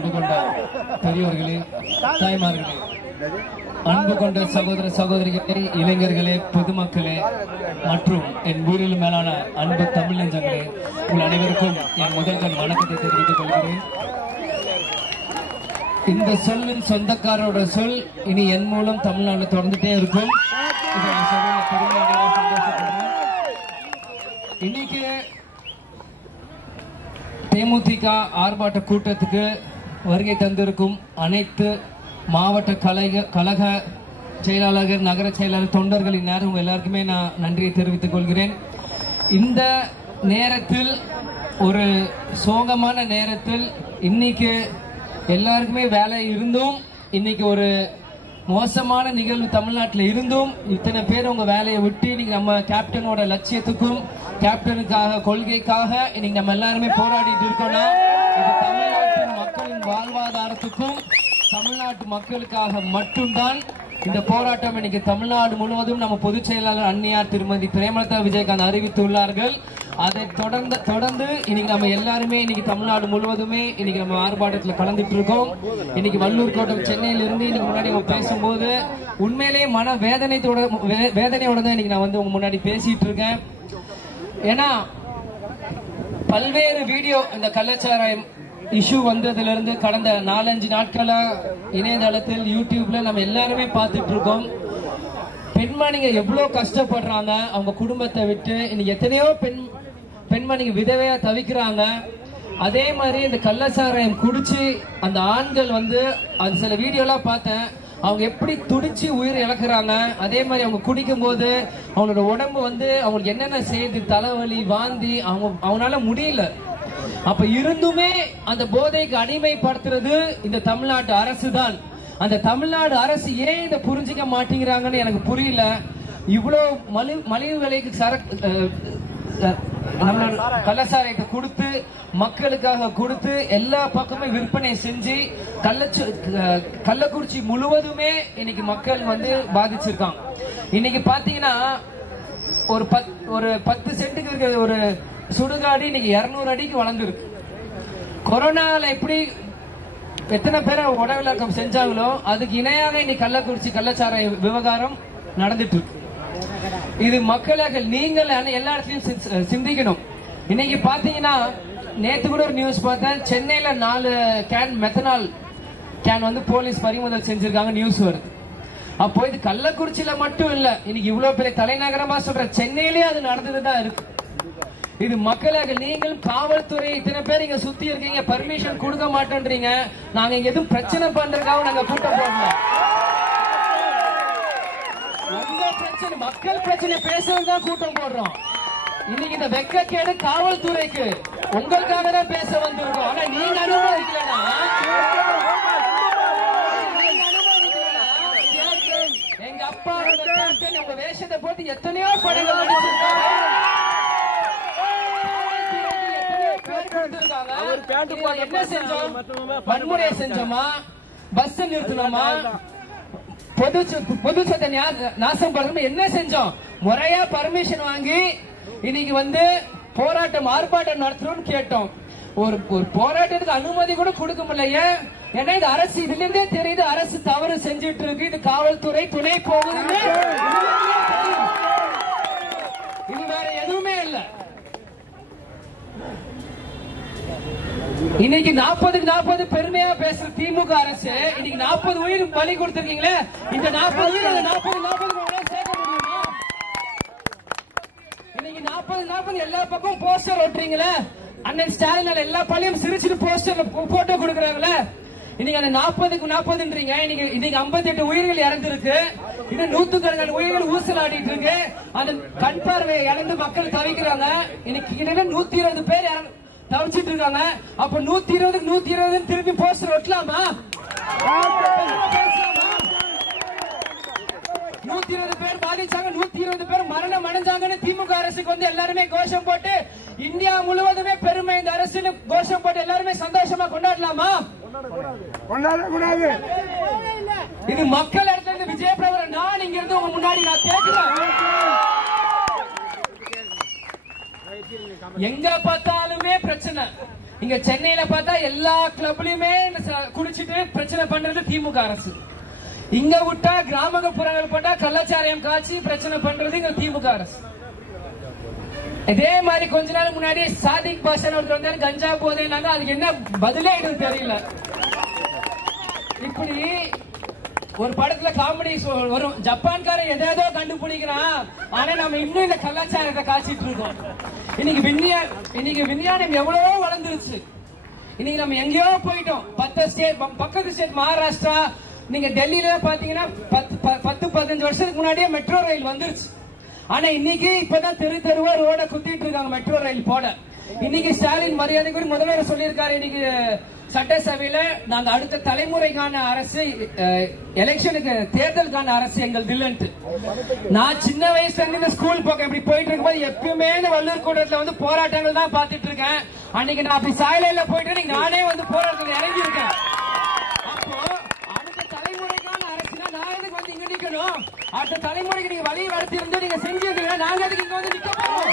அன்பு கொண்ட பெரியோர்களே, தாய்மார்களே, அன்பு கொண்ட சகோதர சகோதரிகளே, இளைஞர்களே, பொதுமக்களே மற்றும் என் ஊரில் மேலான அன்பு தமிழ் நெஞ்சங்களே, உங்கள் அனைவருக்கும் என் முதல்கண் வணக்கத்தை தெரிவித்துக் கொள்கிறேன். இந்த சொல்லின் சொந்தக்காரோட சொல் இனி என் மூலம் தமிழ்நாட்டில் தொடர்ந்துட்டே இருக்கும். இன்னைக்கு தேமுதிக ஆர்ப்பாட்ட கூட்டத்துக்கு வருகை தந்திருக்கும் அனைத்து மாவட்ட கழக செயலாளர்கள், நகர செயலாளர், தொண்டர்களின் நேரம் எல்லாருக்குமே நான் நன்றியை தெரிவித்துக் கொள்கிறேன். இந்த நேரத்தில், ஒரு சோகமான நேரத்தில், இன்னைக்கு எல்லாருக்குமே வேலை இருந்தும், இன்னைக்கு ஒரு மோசமான நிகழ்வு தமிழ்நாட்டில் இருந்தும் இத்தனை பேர் உங்க வேலையை விட்டு இன்னைக்கு நம்ம கேப்டனோட லட்சியத்துக்கும் கேப்டனுக்காக கொள்கைக்காக இன்னைக்கு நம்ம எல்லாருமே போராடிட்டு இருக்கோம்னா இது தமிழ்நாட்டின் மக்களின் வாழ்வாதாரத்துக்கும் தமிழ்நாட்டு மக்களுக்காக மட்டும்தான் இந்த போராட்டம். இன்னைக்கு தமிழ்நாடு முழுவதும் நம்ம பொதுச் செயலாளர் அன்னியார் திருமதி பிரேமலதா விஜயகாந்த் அறிவித்துள்ளார்கள். அதை தொடர்ந்து இன்னைக்கு நம்ம எல்லாருமே இன்னைக்கு தமிழ்நாடு முழுவதுமே இன்னைக்கு நம்ம ஆர்ப்பாட்டத்தில் கலந்துட்டு இருக்கோம். இன்னைக்கு வள்ளூர் கோட்டம் சென்னையில இருந்து இன்னைக்கு முன்னாடி பேசும்போது உண்மையிலேயே மன வேதனையோட தான் இன்னைக்கு நான் உங்க முன்னாடி பேசிட்டு இருக்கேன். ஏன்னா பல்வேறு வீடியோ இந்த கள்ளச்சாராயம் இஷ்யூ வந்ததுல இருந்து கடந்த 4-5 நாட்களா இணையதளத்தில், யூடியூப்ல நம்ம எல்லாருமே பார்த்துட்டு இருக்கோம். பெண்மணிங்க எவ்வளவு கஷ்டப்படுறாங்க அவங்க குடும்பத்தை விட்டு. இன்னைக்கு எத்தனையோ பெண்மணிங்க விதவையா தவிக்கிறாங்க. அதே மாதிரி இந்த கள்ளச்சாராயம் குடிச்சு அந்த ஆண்கள் அது சில வீடியோலாம் பார்த்தேன், அவங்க எப்படி துடிச்சு உயிர் இழக்கிறாங்க. அதே மாதிரி அவங்க குடிக்கும் போது அவங்களோட உடம்பு அவங்களுக்கு என்னென்ன செய்யுது, தலைவலி, வாந்தி, அவங்களால முடியல. அப்ப இருந்துமே அந்த போதைக்கு அடிமைப்படுத்துறது இந்த தமிழ்நாட்டு அரசு தான். அந்த தமிழ்நாடு அரசு ஏன் இதை புரிஞ்சிக்க மாட்டேங்கிறாங்கன்னு எனக்கு புரியல. இவ்வளவு மலிவு விலைக்கு கள்ளச்சாராயத்தை கொடுத்து, மக்களுக்காக கொடுத்து, எல்லா பக்கமும் விற்பனை செஞ்சு கள்ளக்குறிச்சி முழுவதுமே இன்னைக்கு மக்கள் பாதிச்சிருக்காங்க. இன்னைக்கு பாத்தீங்கன்னா ஒரு 10 சென்ட்டுக்கு இருக்கிற ஒரு சுடுகாடு இன்னைக்கு 200 அடிக்கு வளர்ந்துருக்கு. கொரோனால எப்படி எத்தனை பேரை உடவிலக்கம் செஞ்சாங்களோ அதுக்கு இணையாக இன்னைக்கு கள்ளக்குறிச்சி கள்ளச்சாராய விவகாரம் நடந்துட்டு இருக்கு. இது மக்களாக நீங்கள் எல்லா இடத்துலயும் சிந்திக்கணும். இன்னைக்கு பாத்தீங்கன்னா நேத்து கூட ஒரு நியூஸ் பார்த்தேன், சென்னையில 4 கேன் மெத்தனால் கேன் போலீஸ் பறிமுதல் செஞ்சிருக்காங்க நியூஸ் வருது. அப்போ இது கள்ளக்குறிச்சியில மட்டும் இல்ல, இன்னைக்கு இவ்வளவு பெரிய தலைநகரமா சொல்ற சென்னையிலேயே அது நடந்துதான் இருக்கு. இது மக்களாக நீங்கள் காவல்துறை இத்தனை பேர் இங்க சுத்தி இருக்கீங்க, பர்மிஷன் கொடுக்க மாட்டேன்றீங்க. நாங்க இங்க எதுவும் பிரச்சனை பண்றதுக்காக நாங்க கூட்டம் போடல. உங்க பிரச்சனை, மக்கள் பிரச்சனை பேசுறதுதான் கூட்டம் போடுறோம். இன்னைக்கு இந்த வெக்கக்கேடு காவல்துறைக்கு உங்களுக்காக தான் பேச வந்திருக்கோம். ஆனா நீங்க அனுமதிக்கலன்னா எங்க அப்பா உங்க வேஷத்தை போட்டு எத்தனையோ படங்கள் நடிச்சிருக்காங்க. என்ன செஞ்சோம்? வன்முறையை செஞ்சோமா? பஸ் நிறுத்தினோமா? பொது சொத்தை நாசம் பண்ணணும் என்ன செஞ்சோம்? முறையா பர்மிஷன் வாங்கி இன்னைக்கு போராட்டம் ஆர்ப்பாட்டம் நடத்தணும்னு கேட்டோம். ஒரு போராட்டத்துக்கு அனுமதி கூட கொடுக்க முடியல. ஏன்னா இது அரசு, இதுல இருந்தே தெரியுது அரசு தவறு செஞ்சுட்டு இருக்கு. இது காவல்துறை துணை போகுது, இது வேற எதுவுமே இல்ல. இன்னைக்கு 40க்கு 40 பெருமையா பேசுற திமுக அரசு இன்னைக்கு 40 உயிர் பலி கொடுத்திருக்கீங்களே, இந்த 40 உயிர் 40 சேர்க்க முடியுமா? இன்னைக்கு 40 எல்லா பக்கம் போஸ்டர் ஓட்டுறீங்களே, அண்ணன் ஸ்டாலின் எல்லா பள்ளியும் சிரிச்சிட்டு போஸ்டர் போட்டோ கொடுக்கறாங்களே. இன்னைக்கு அந்த 40க்கு 40ன்றீங்க. இன்னைக்கு 58 உயிர்கள் இறந்திருக்கு. இது 100கணக்கான உயிர்கள் ஊசலாடிட்டு இருக்கு. அந்த கண் பார்வையை இழந்து மக்கள் தவிக்கிறாங்க. இன்னைக்கு கிட்டத்தட்ட 120 பேர் தவிச்சிட்டு இருக்காங்க. அப்ப 120க்கு 120 திருப்பி போஸ்டர் ஒட்டலாமா? 120 பேர் பாதிச்சாங்க, 120 பேர் மரணம் அடைஞ்சாங்கன்னு திமுக அரசுக்கு எல்லாருமே கோஷம் போட்டு இந்தியா முழுவதுமே பெருமை இந்த அரசு கோஷம் போட்டு எல்லாருமே சந்தோஷமா கொண்டாடலாமா? கொண்டாடக்கூடாது. இது மக்கள் இடத்துல இருந்து விஜய பிரபுரன் நான் இங்க இருந்து உங்க முன்னாடி நான் கேட்கிறேன். எங்க பார்த்தாலுமே பிரச்சனை. இங்க சென்னையில பார்த்தா எல்லா கிளப்லயுமே குடிச்சிட்டு பிரச்சனை பண்றது திமுக அரசு. இங்க விட்டா கிராமப்புறங்கள் போட்டா கள்ளச்சாராயம் காய்ச்சி பிரச்சனை பண்றது இங்க திமுக அரசு. இதே மாதிரி கொஞ்ச நாள் முன்னாடி சாதிக் பாஷன் ஒருத்தர் வந்தாரு, கஞ்சா போதைனாங்க, அதுக்கு என்ன பதிலே எனக்கு தெரியல. இப்படி ஒரு படத்துல காமெடி வரும், ஜப்பான்காரன் எதோ கண்டுபிடிக்கிறான், ஆனா நம்ம இன்னும் இந்த கலாச்சாரத்தை காய்ச்சிட்டு இருக்கோம். இன்னைக்கு விஞ்ஞானம் எவ்வளவோ வளர்ந்துருச்சு. இன்னைக்கு நம்ம எங்கேயோ போயிட்டோம். பக்கத்து ஸ்டேட் மகாராஷ்டிரா, நீங்க டெல்லியில பாத்தீங்கன்னா 10-15 வருஷத்துக்கு முன்னாடியே மெட்ரோ ரயில் வந்துருச்சு. ஆனா இன்னைக்கு இப்பதான் தெருவா ரோட குத்திட்டு இருக்காங்க மெட்ரோ ரயில் போட. இன்னைக்கு ஸ்டாலின் மரியாதைக்குரிய முதல்வர் சொல்லியிருக்காரு, இன்னைக்கு சட்டசபையில நாங்க அடுத்த தலைமுறைக்கான அரசு, எலெக்ஷனுக்கு தேர்தலுக்கான அரசு எங்கள் தில்லன்ட்டு. நான் சின்ன வயசுல இருந்து ஸ்கூல் போக இப்படி போயிட்டு இருக்கும்போது எப்பயுமே வள்ளூர் கூட்டத்துல வந்து போராட்டங்கள் தான் பாத்துட்டு இருக்கேன். அன்னைக்கு நான் அப்படி சாயலையில போயிட்டு நானே வந்து போராட்டத்தில் இறங்கி இருக்கேன். அப்போ அடுத்த தலைமுறைக்கான அரசுனா நான் எதுக்கு வந்து இங்க நிக்கணும்? அடுத்த தலைமுறைக்கு நீங்க வழி வளர்த்தி இருந்து நீங்க செஞ்சிருந்தீங்கன்னா நாங்க எதுக்கு இங்க வந்து நிக்க போறோம்?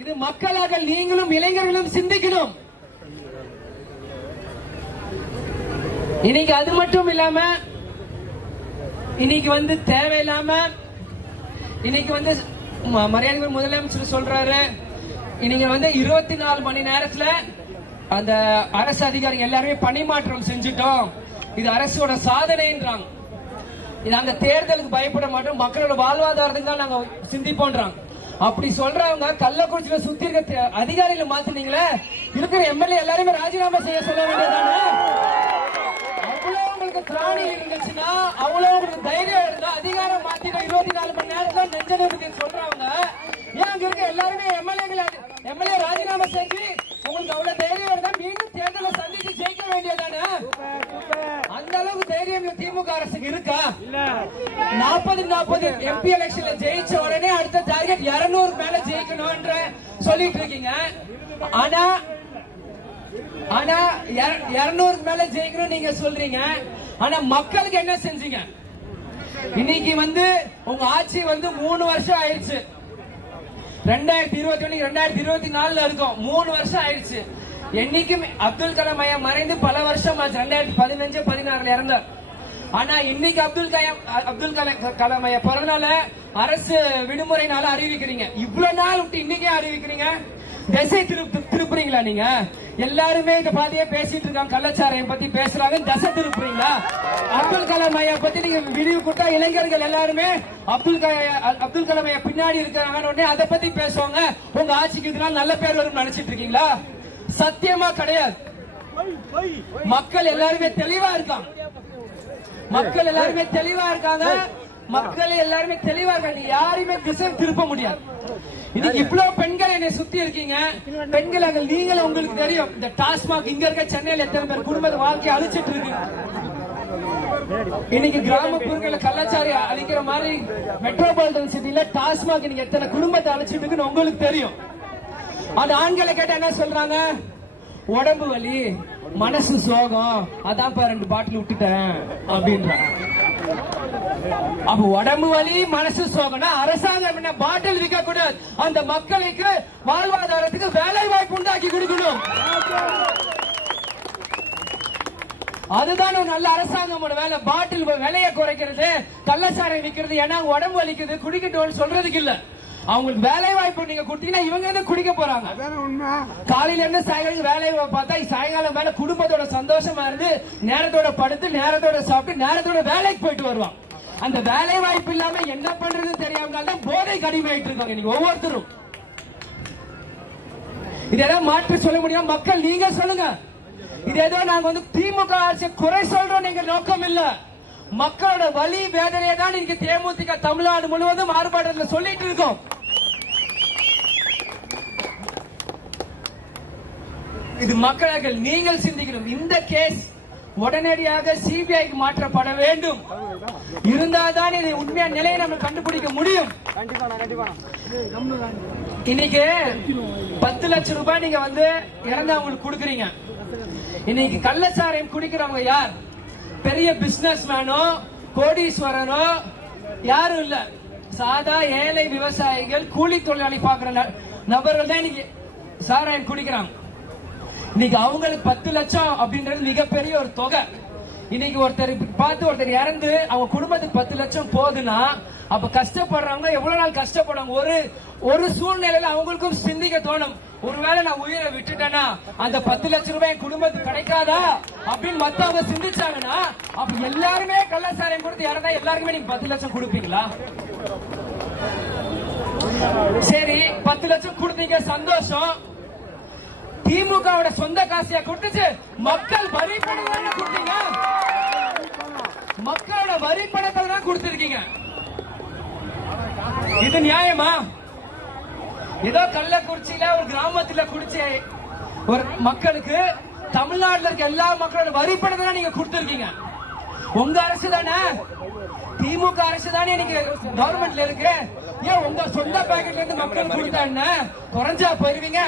இது மக்களாக நீங்களும் இளைஞர்களும் சிந்திக்கணும். இன்னைக்கு அது மட்டும் இல்லாம இன்னைக்கு வந்து தேவையில்லாம இன்னைக்கு வந்து மரியாதை முதலமைச்சர் சொல்றாரு, இன்னைக்கு வந்து 24 மணி நேரத்துல அந்த அரசு அதிகாரிகள் எல்லாருமே பணிமாற்றம் செஞ்சுட்டோம், இது அரசோட சாதனைன்றாங்க. நாங்க தேர்தலுக்கு பயப்பட மாட்டோம், மக்களோட வாழ்வாதாரத்துக்கு தான் நாங்க சிந்திப்போன்றாங்க. அப்படி சொல்றவங்க கள்ளக்குறிச்சியில சுத்தி இருக்க அதிகாரிகளை மாத்தினீங்களே, இருக்கிற எம்எல்ஏ எல்லாருமே ராஜினாமா செய்ய சொல்ல வேண்டியதானே? அவ்வளவு உங்களுக்கு திராணி இருந்துச்சுன்னா, அவ்வளவு உங்களுக்கு தைரியம் இருந்தா அதிகாரம் மாத்தின 24 மணி நேரத்துல நெஞ்சது சொல்றவங்க ஏன் அங்க இருக்க எல்லாருமே எம்எல்ஏ ராஜினாமா செஞ்சு உங்களுக்கு அவ்வளவு தைரியம் இருந்தா மீண்டும் தேர்தலை சந்திச்சு ஜெயிக்க வேண்டியதானே? அந்த அளவுக்கு தைரியம் திமுக அரசுக்கு இருக்கா? 40 எம்பி எலெக்ஷன்ல ஜெயிச்ச உடனே அடுத்த டார்கெட் 200 மேல ஜெயிக்கணும் சொல்லிட்டு இருக்கீங்க. ஆனா 200 மேல ஜெயிக்கணும் நீங்க சொல்றீங்க, ஆனா மக்களுக்கு என்ன செஞ்சீங்க? இன்னைக்கு வந்து உங்க ஆட்சி வந்து 3 வருஷம் ஆயிடுச்சு. 2021 2024 இருக்கும், 3 வருஷம் ஆயிடுச்சு. என்னைக்கும் அப்துல் கலாம் ஐயா மறைந்து பல வருஷம் ஆச்சு. 2015-16 இறந்தார். ஆனா இன்னைக்கு அப்துல் கலாம் ஐயா பிறந்தனால அரசு விடுமுறைனால அறிவிக்கிறீங்க. இவ்வளவு நாள் விட்டு இன்னைக்கே அறிவிக்கிறீங்க. திசை திருப்புறீங்களா? நீங்க எல்லாருமே இங்க பாதியே பேசிட்டு இருக்காங்க, கள்ளச்சாராயம் பத்தி பேசுறாங்க, தசை திருப்புறீங்களா? அப்துல் கலாம் ஐயா பத்தி நீங்க விடிவு கூட்டா இளைஞர்கள் எல்லாருமே அப்துல் கலாம் ஐயா பின்னாடி இருக்காங்க, அதை பத்தி பேசுவாங்க. உங்க ஆட்சிக்கு இதனால நல்ல பேர் வரும் நினைச்சிட்டு இருக்கீங்களா? சத்தியமா கிடையாது. மக்கள் எல்லாருமே தெளிவா இருக்காங்க. மக்கள் எல்லாருமே தெளிவா இருக்காங்க. யாருமே திசை திருப்ப முடியாது. இன்னைக்கு இவ்வளவு பெண்கள் என்னை சுத்தி இருக்கீங்க. பெண்கள் நீங்களும் உங்களுக்கு தெரியும், இந்த டாஸ்மாக் இங்க இருக்க சென்னையில எத்தனை பேர் குடும்ப வாழ்க்கையை அழிச்சிட்டு இருக்கு. இன்னைக்கு கிராமப்புறங்களை கள்ளச்சாரி அழிக்கிற மாதிரி மெட்ரோபாலிட்டன் சிட்டில டாஸ்மாக் இன்னைக்கு எத்தனை குடும்பத்தை அழிச்சிட்டு இருக்குன்னு உங்களுக்கு தெரியும். அந்த ஆண்களை கேட்டா என்ன சொல்றாங்க? உடம்பு வலி, மனசு சோகம், அதான் 2 பாட்டில் விட்டுட்டேன் அப்படின்றாங்க. அப்ப உடம்பு வலி மனசு சோகம்னா அரசாங்கம் என்ன பாட்டில் விற்க கூடாது, அந்த மக்களுக்கு வாழ்வாதாரத்துக்கு வேலை வாய்ப்பு உண்டாக்கி கொடுக்கணும். அதுதான் ஒரு நல்ல அரசாங்கமோட வேலை. பாட்டில் விலையை குறைக்கிறது, கள்ளச்சாராயம் விற்கிறது, ஏன்னா உடம்பு வலிக்குது குடிக்கட்டும் சொல்றதுக்கு இல்ல. அவங்களுக்கு வேலை வாய்ப்பு நீங்க கொடுத்தீங்கன்னா இவங்க எது குடிக்க போறாங்க? காலையில இருந்து சாயங்காலம் வேலையை பார்த்தா சாயங்காலம் வேலை குடும்பத்தோட சந்தோஷமா இருந்து நேரத்தோட படுத்து நேரத்தோட சாப்பிட்டு நேரத்தோட வேலைக்கு போயிட்டு வருவாங்க. அந்த வேலை வாய்ப்பு இல்லாம என்ன பண்றதுன்னு தெரியாம தான் போதைக்கு அடிமையாயிட்டு இருக்காங்க இன்னைக்கு ஒவ்வொருத்தரும். இதெல்லாம் மாற்றி சொல்ல முடியும். மக்கள் நீங்க சொல்லுங்க. இது ஏதோ நாங்க வந்து திமுக ஆட்சியை குறை சொல்றோம் நீங்க நோக்கம் இல்ல. மக்களோட வலி வேதனையை தான் இன்னைக்கு தேமுதிக தமிழ்நாடு முழுவதும் ஆர்ப்பாட்டத்தில் சொல்லிட்டு இருக்கோம். இது மக்களாக நீங்கள் சிந்திக்கணும். இந்த கேஸ் உடனடியாக சிபிஐக்கு மாற்றப்பட வேண்டும். இருந்தால்தான் இது உண்மையான நிலையை நம்ம கண்டுபிடிக்க முடியும். இன்னைக்கு 10 லட்சம் ரூபாய் நீங்க வந்து இறந்தவங்களுக்கு கொடுக்கறீங்க. இன்னைக்கு கள்ளச்சாராயம் குடிக்கிறவங்க யார்? பெரிய பிசினஸ் மேனோ கோடீஸ்வரனோ யாரும் இல்ல. சாதா ஏழை விவசாயிகள் கூலி தொழிலாளி பாக்குற நபர்கள் தான் இன்னைக்கு சாராயம் குடிக்கிறாங்க. இன்னைக்கு அவங்களுக்கு 10 லட்சம் அப்படின்றது மிகப்பெரிய ஒரு தொகை. இன்னைக்கு ஒருத்தர் இறந்து அவங்க குடும்பத்துக்கு 10 லட்சம் போகுதுன்னா அப்ப கஷ்டப்படுறவங்க எவ்வளவு நாள் கஷ்டப்படுறாங்க. ஒரு சூழ்நிலையில அவங்களுக்கும் சிந்திக்க தோணும், ஒருவேளை நான் உயிரை விட்டுட்டேன்னா அந்த 10 லட்சம் ரூபாய் என் குடும்பத்துக்கு கிடைக்காதா அப்படின்னு மத்தவங்க சிந்திச்சாங்கன்னா அப்ப எல்லாருமே கள்ளச்சாராயம் கொடுத்து இறந்தா எல்லாருக்குமே நீங்க 10 லட்சம் கொடுப்பீங்களா? சரி, 10 லட்சம் கொடுத்தீங்க, சந்தோஷம். திமுகவோட சொந்த காசியா கொடுத்துச்சு, மக்கள் வரி பணம் கொடுத்தீங்க, மக்களோட வரி பணத்தை தான் கொடுத்திருக்கீங்க. இது நியாயமா? ஏதோ கள்ளக்குறிச்சியில ஒரு கிராமத்துல குடிச்ச ஒரு மக்களுக்கு தமிழ்நாட்டில் இருக்க எல்லா மக்களோட வரி பணத்தை தான் நீங்க கொடுத்திருக்கீங்க. உங்க அரசு தானே, திமுக அரசு தானே நீங்க கவர்மெண்ட்ல இருக்கு. ஏன் உங்க சொந்த பாக்கெட்ல இருந்து மக்கள் கொடுத்தா குறைஞ்சா போயிருவீங்க?